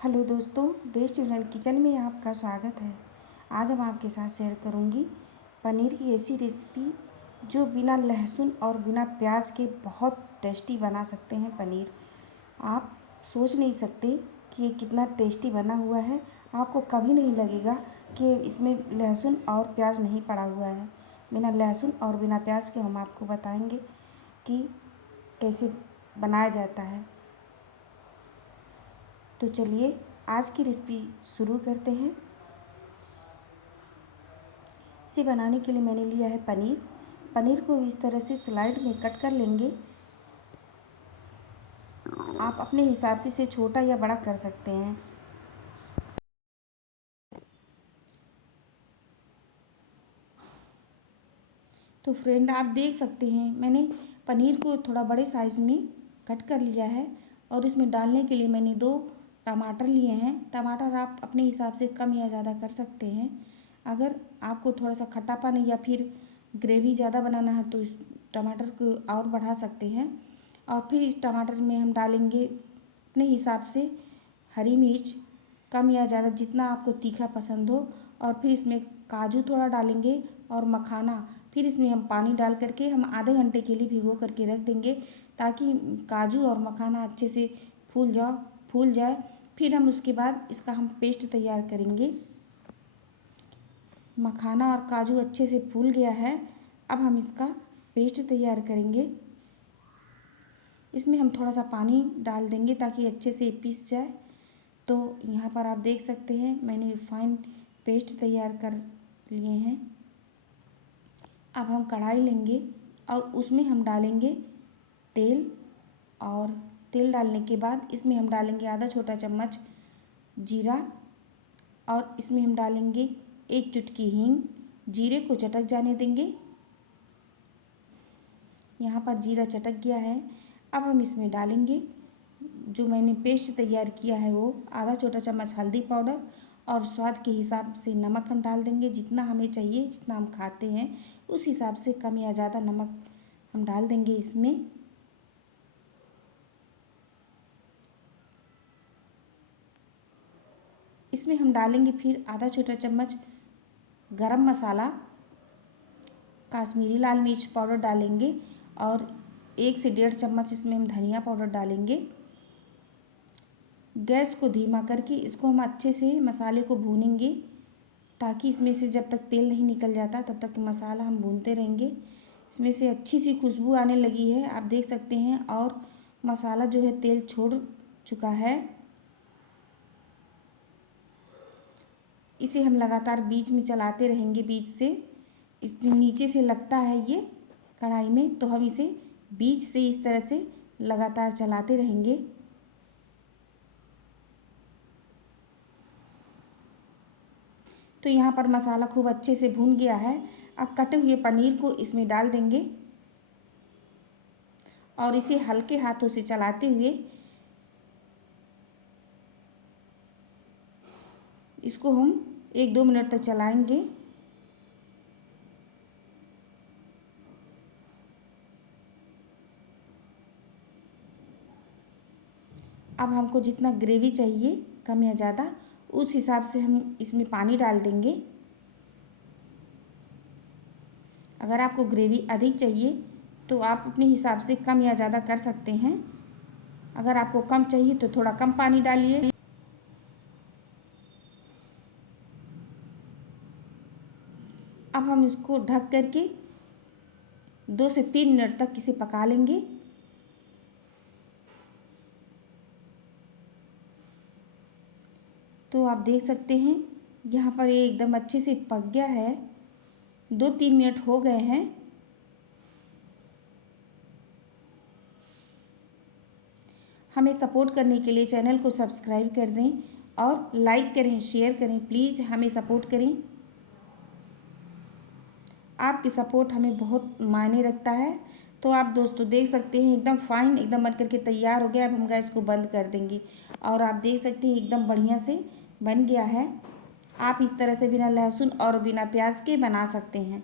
Hello दोस्तों, best student kitchen में आपका स्वागत है। आज हम आपके साथ शेयर करूंगी पनीर की ऐसी रेसिपी जो बिना लहसुन और बिना प्याज के बहुत टेस्टी बना सकते हैं। पनीर आप सोच नहीं सकते कि ये कितना टेस्टी बना हुआ है। आपको कभी नहीं लगेगा कि इसमें लहसुन और प्याज नहीं पड़ा हुआ है। बिना लहसुन और बिना प्याज के हम आपको बताएंगे कि कैसे बनाया जाता है। तो चलिए आज की रेसिपी शुरू करते हैं। इसे बनाने के लिए मैंने लिया है पनीर को इस तरह से स्लाइड में कट कर लेंगे। आप अपने हिसाब से इसे छोटा या बड़ा कर सकते हैं। तो फ्रेंड, आप देख सकते हैं मैंने पनीर को थोड़ा बड़े साइज़ में कट कर लिया है और इसमें डालने के लिए मैंने 2 टमाटर लिए हैं। टमाटर आप अपने हिसाब से कम या ज़्यादा कर सकते हैं। अगर आपको थोड़ा सा खट्टापन या फिर ग्रेवी ज़्यादा बनाना है तो इस टमाटर को और बढ़ा सकते हैं। और फिर इस टमाटर में हम डालेंगे अपने हिसाब से हरी मिर्च, कम या ज़्यादा जितना आपको तीखा पसंद हो। और फिर इसमें काजू थोड़ा डालेंगे और मखाना। फिर इसमें हम पानी डाल करके हम आधे घंटे के लिए भिगो करके रख देंगे ताकि काजू और मखाना अच्छे से फूल जाए। फिर हम उसके बाद इसका हम पेस्ट तैयार करेंगे। मखाना और काजू अच्छे से फूल गया है। अब हम इसका पेस्ट तैयार करेंगे। इसमें हम थोड़ा सा पानी डाल देंगे ताकि अच्छे से पीस जाए। तो यहाँ पर आप देख सकते हैं मैंने फाइन पेस्ट तैयार कर लिए हैं। अब हम कढ़ाई लेंगे और उसमें हम डालेंगे तेल। और तेल डालने के बाद इसमें हम डालेंगे आधा छोटा चम्मच जीरा। और इसमें हम डालेंगे 1 चुटकी हींग। जीरे को चटक जाने देंगे। यहाँ पर जीरा चटक गया है। अब हम इसमें डालेंगे जो मैंने पेस्ट तैयार किया है वो आधा छोटा चम्मच हल्दी पाउडर और स्वाद के हिसाब से नमक हम डाल देंगे। जितना हमें चाहिए, जितना हम खाते हैं उस हिसाब से कम या ज़्यादा नमक हम डाल देंगे इसमें। इसमें हम डालेंगे फिर आधा छोटा चम्मच गरम मसाला, काश्मीरी लाल मिर्च पाउडर डालेंगे और 1 से 1.5 चम्मच इसमें हम धनिया पाउडर डालेंगे। गैस को धीमा करके इसको हम अच्छे से मसाले को भूनेंगे ताकि इसमें से जब तक तेल नहीं निकल जाता तब तक मसाला हम भूनते रहेंगे। इसमें से अच्छी सी खुशबू आने लगी है, आप देख सकते हैं। और मसाला जो है तेल छोड़ चुका है। इसे हम लगातार बीच में चलाते रहेंगे। बीच से इसमें नीचे से लगता है ये कढ़ाई में, तो हम इसे बीच से इस तरह से लगातार चलाते रहेंगे। तो यहाँ पर मसाला खूब अच्छे से भून गया है। अब कटे हुए पनीर को इसमें डाल देंगे और इसे हल्के हाथों से चलाते हुए इसको हम 1-2 मिनट तक चलाएंगे। अब हमको जितना ग्रेवी चाहिए, कम या ज़्यादा, उस हिसाब से हम इसमें पानी डाल देंगे। अगर आपको ग्रेवी अधिक चाहिए तो आप अपने हिसाब से कम या ज़्यादा कर सकते हैं। अगर आपको कम चाहिए तो थोड़ा कम पानी डालिए। अब हम इसको ढक करके 2 से 3 मिनट तक इसे पका लेंगे। तो आप देख सकते हैं यहाँ पर ये एकदम अच्छे से पक गया है। 2-3 मिनट हो गए हैं। हमें सपोर्ट करने के लिए चैनल को सब्सक्राइब कर दें और लाइक करें, शेयर करें। प्लीज़ हमें सपोर्ट करें। आपकी सपोर्ट हमें बहुत मायने रखता है। तो आप दोस्तों देख सकते हैं एकदम फाइन एकदम बन करके तैयार हो गया। अब हम गैस को बंद कर देंगे और आप देख सकते हैं एकदम बढ़िया से बन गया है। आप इस तरह से बिना लहसुन और बिना प्याज के बना सकते हैं।